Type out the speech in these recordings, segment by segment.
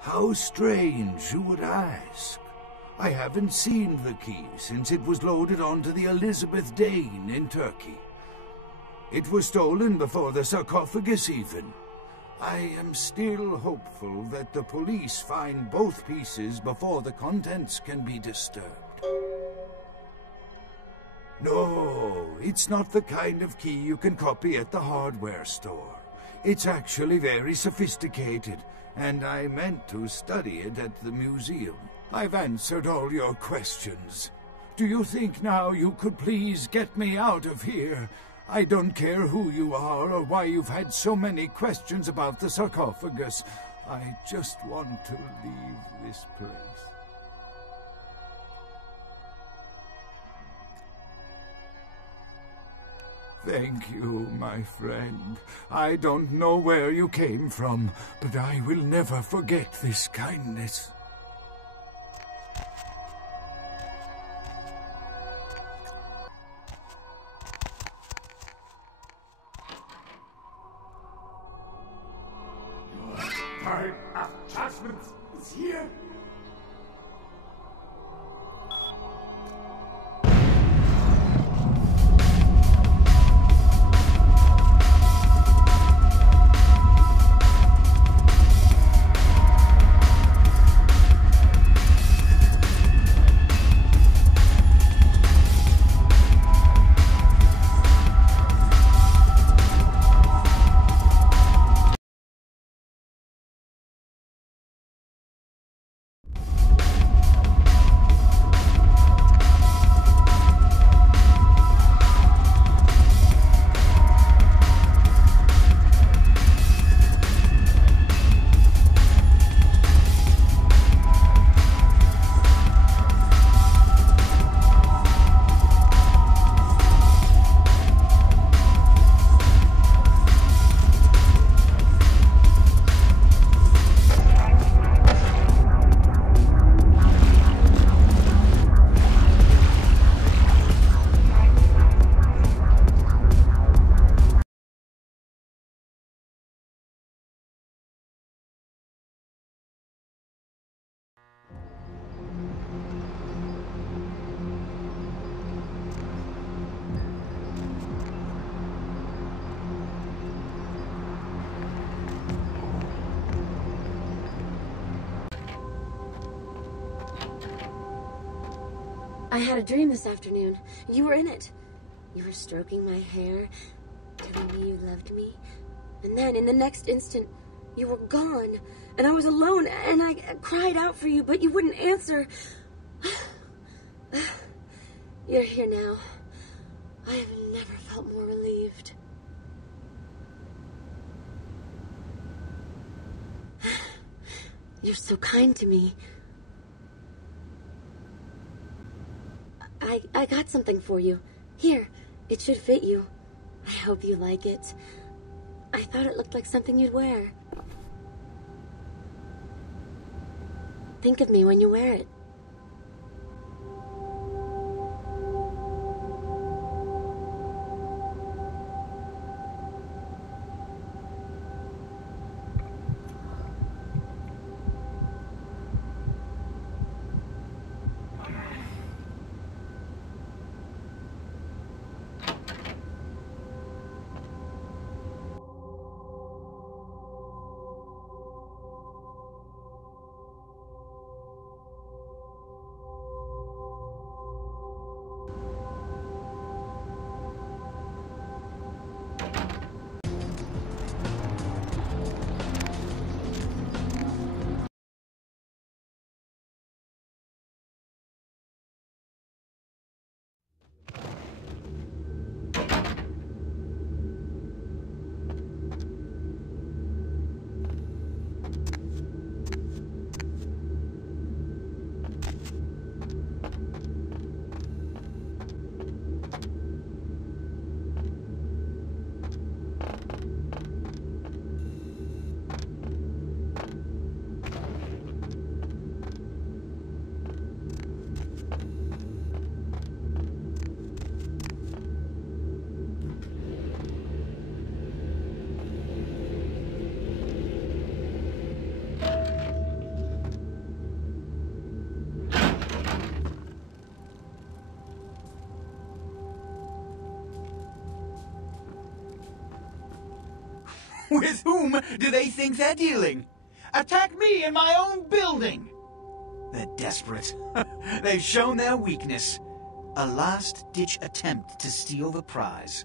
How strange you would ask. I haven't seen the key since it was loaded onto the Elizabeth Dane in Turkey. It was stolen before the sarcophagus even. I am still hopeful that the police find both pieces before the contents can be disturbed. No, it's not the kind of key you can copy at the hardware store. It's actually very sophisticated, and I meant to study it at the museum. I've answered all your questions. Do you think now you could please get me out of here? I don't care who you are or why you've had so many questions about the sarcophagus. I just want to leave this place. Thank you, my friend. I don't know where you came from, but I will never forget this kindness. Time of judgment is here. I had a dream this afternoon. You were in it. You were stroking my hair, telling me you loved me. And then, in the next instant, you were gone. And I was alone, and I cried out for you, but you wouldn't answer. You're here now. I have never felt more relieved. You're so kind to me. I got something for you. Here, it should fit you. I hope you like it. I thought it looked like something you'd wear. Think of me when you wear it. With whom do they think they're dealing? Attack me in my own building! They're desperate. They've shown their weakness. A last-ditch attempt to steal the prize.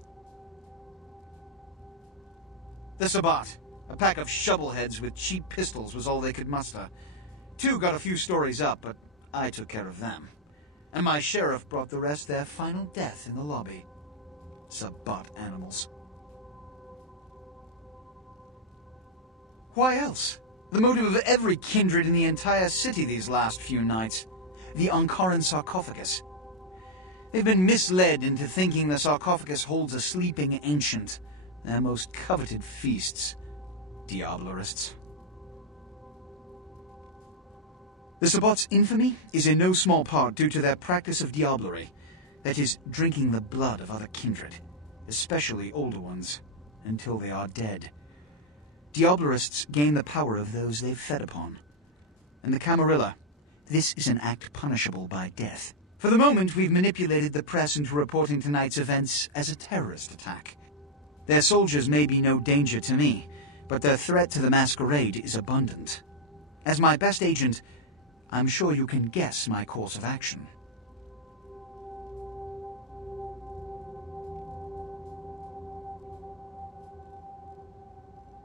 The Sabbat, a pack of shovelheads with cheap pistols, was all they could muster. 2 got a few stories up, but I took care of them. And my sheriff brought the rest their final death in the lobby. Sabbat animals. Why else? The motive of every kindred in the entire city these last few nights. The Ankaran sarcophagus. They've been misled into thinking the sarcophagus holds a sleeping ancient, their most coveted feasts. Diablerists. The Sabbat's infamy is in no small part due to their practice of diablerie, that is, drinking the blood of other kindred, especially older ones, until they are dead. Diablerists gain the power of those they've fed upon. And the Camarilla, this is an act punishable by death. For the moment, we've manipulated the press into reporting tonight's events as a terrorist attack. Their soldiers may be no danger to me, but their threat to the Masquerade is abundant. As my best agent, I'm sure you can guess my course of action.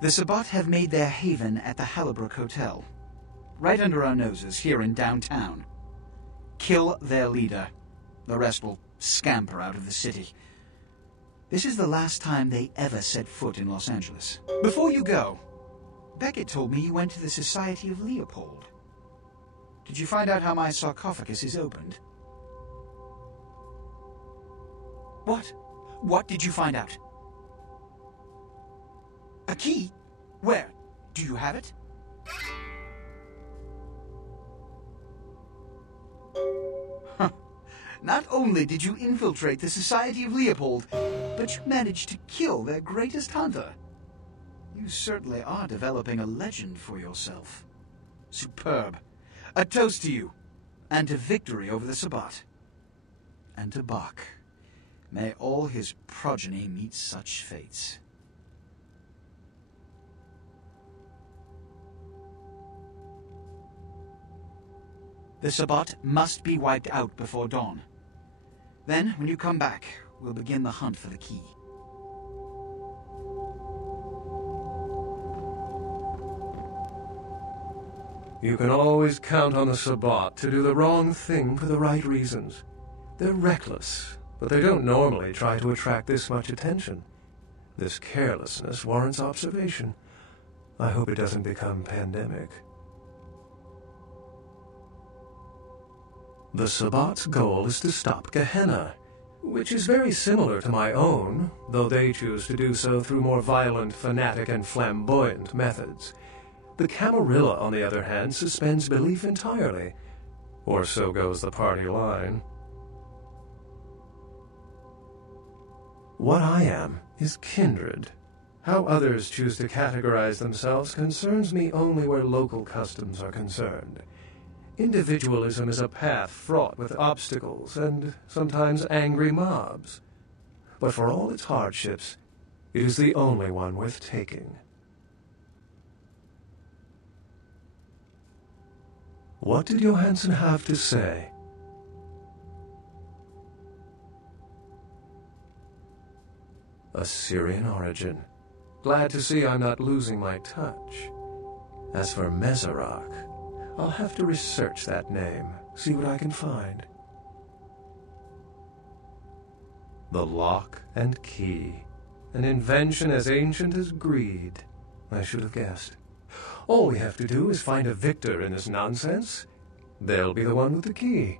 The Sabbat have made their haven at the Hallibrook Hotel, right under our noses here in downtown. Kill their leader. The rest will scamper out of the city. This is the last time they ever set foot in Los Angeles. Before you go, Beckett told me you went to the Society of Leopold. Did you find out how my sarcophagus is opened? What? What did you find out? A key? Where? Do you have it? Huh. Not only did you infiltrate the Society of Leopold, but you managed to kill their greatest hunter. You certainly are developing a legend for yourself. Superb. A toast to you, and to victory over the Sabbat. And to Bach. May all his progeny meet such fates. The Sabbat must be wiped out before dawn. Then, when you come back, we'll begin the hunt for the key. You can always count on the Sabbat to do the wrong thing for the right reasons. They're reckless, but they don't normally try to attract this much attention. This carelessness warrants observation. I hope it doesn't become pandemic. The Sabbat's goal is to stop Gehenna, which is very similar to my own, though they choose to do so through more violent, fanatic, and flamboyant methods. The Camarilla, on the other hand, suspends belief entirely, or so goes the party line. What I am is kindred. How others choose to categorize themselves concerns me only where local customs are concerned. Individualism is a path fraught with obstacles and sometimes angry mobs. But for all its hardships, it is the only one worth taking. What did Johansson have to say? Assyrian origin. Glad to see I'm not losing my touch. As for Meserak, I'll have to research that name, see what I can find. The lock and key. An invention as ancient as greed. I should have guessed. All we have to do is find a victor in this nonsense. They'll be the one with the key.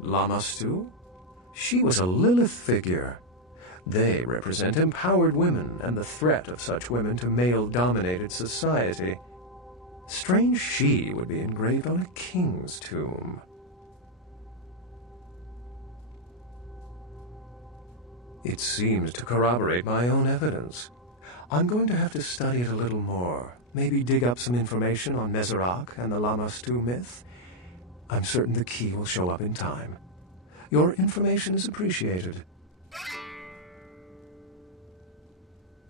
Lamastu? She was a Lilith figure. They represent empowered women and the threat of such women to male-dominated society. Strange she would be engraved on a king's tomb. It seems to corroborate my own evidence. I'm going to have to study it a little more. Maybe dig up some information on Meserak and the Lamastu myth. I'm certain the key will show up in time. Your information is appreciated.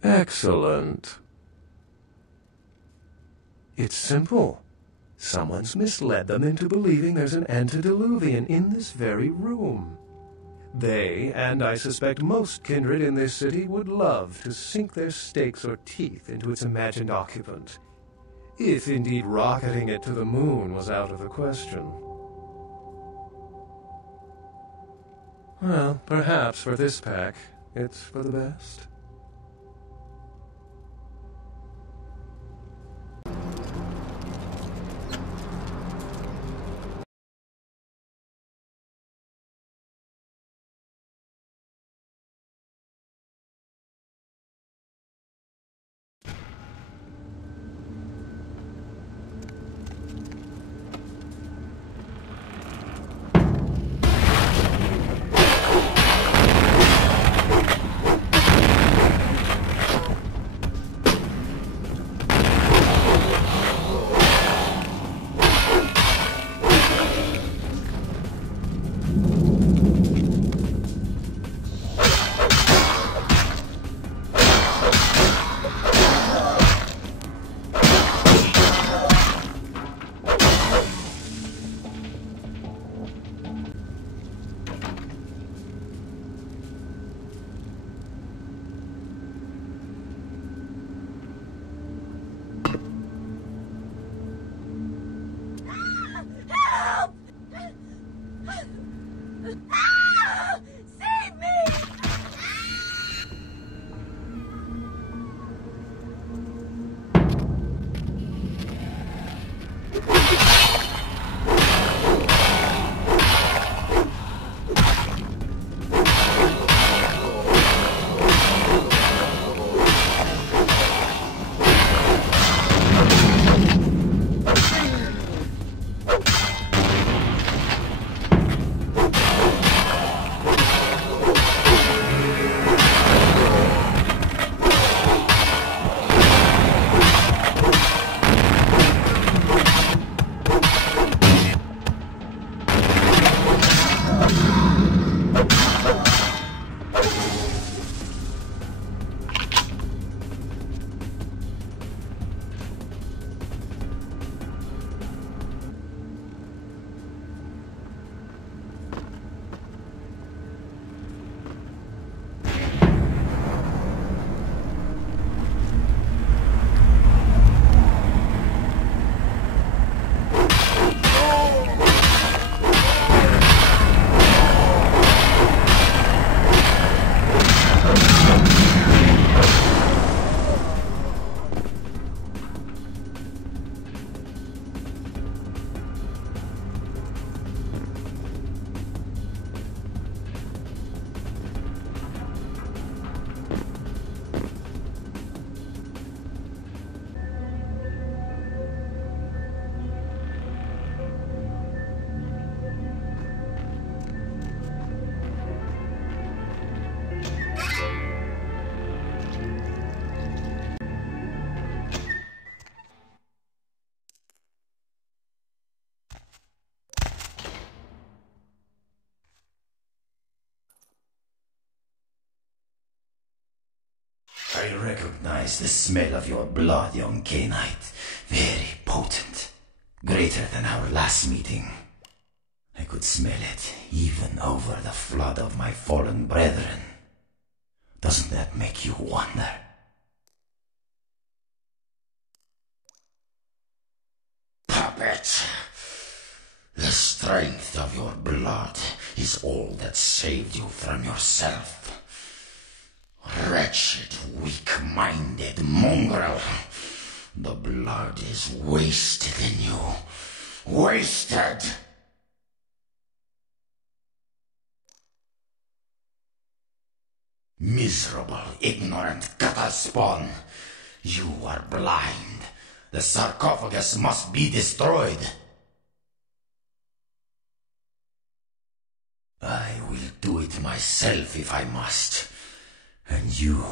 Excellent. It's simple. Someone's misled them into believing there's an antediluvian in this very room. They, and I suspect most kindred in this city, would love to sink their stakes or teeth into its imagined occupant, if indeed rocketing it to the moon was out of the question. Well, perhaps for this pack, it's for the best. I recognize the smell of your blood, young Cainite. Very potent. Greater than our last meeting. I could smell it even over the flood of my fallen brethren. Doesn't that make you wonder? Puppet! The strength of your blood is all that saved you from yourself. Wretched, weak-minded mongrel. The blood is wasted in you. Wasted! Miserable, ignorant cattle spawn. You are blind. The sarcophagus must be destroyed. I will do it myself if I must. And you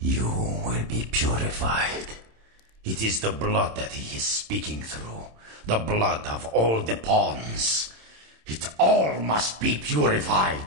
will be purified. It is the blood that he is speaking through. The blood of all the pawns. It all must be purified.